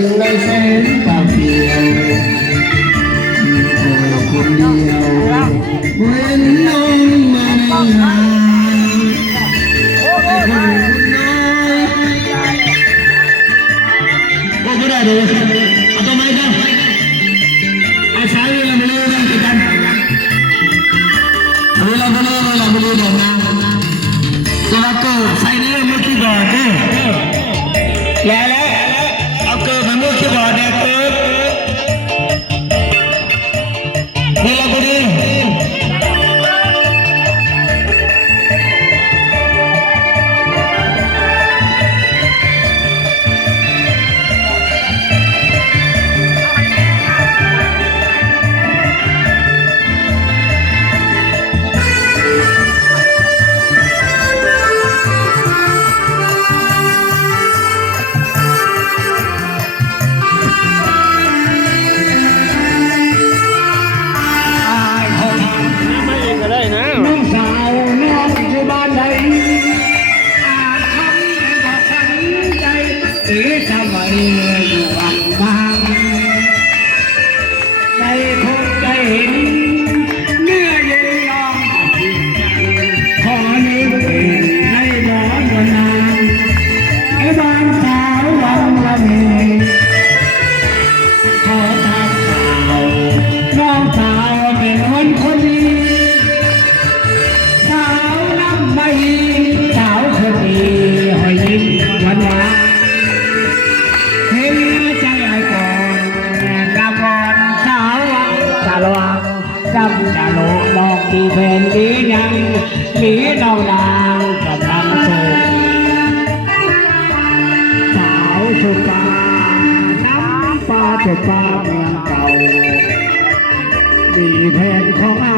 นในแสงตาเขียวคนเดียวเว้นน้องมาในงานคนน้อยก็ไม่ได้เลยเอาตัวไม้กันไอ้สายเวลาไม่เล่นกันเวลาไม่เล่นนะตัวก็ใส่เล่นมือที่บอดเนี่ยแล้วเอาเกิดมามือที่บอดเนี่ยเกิดเวลาไม่เล่นอยู่วังบางได้พบได้เห็นเนื้อเย็นยอมขอนี้เป็นในหมอนวันนางไอ้บ้านสาววังละเมขอทักข่าวน้องสาวเป็นคนดีสาวน้ำใบสาวคนดีหอยยิ้มหวานจำจะโลลองดีเพนดียังหนีน้องนางกำลังโศกสาวสุดฟ้าน้ำฟ้าสุดฟ้าเมืองเก่าดีเพนของเรา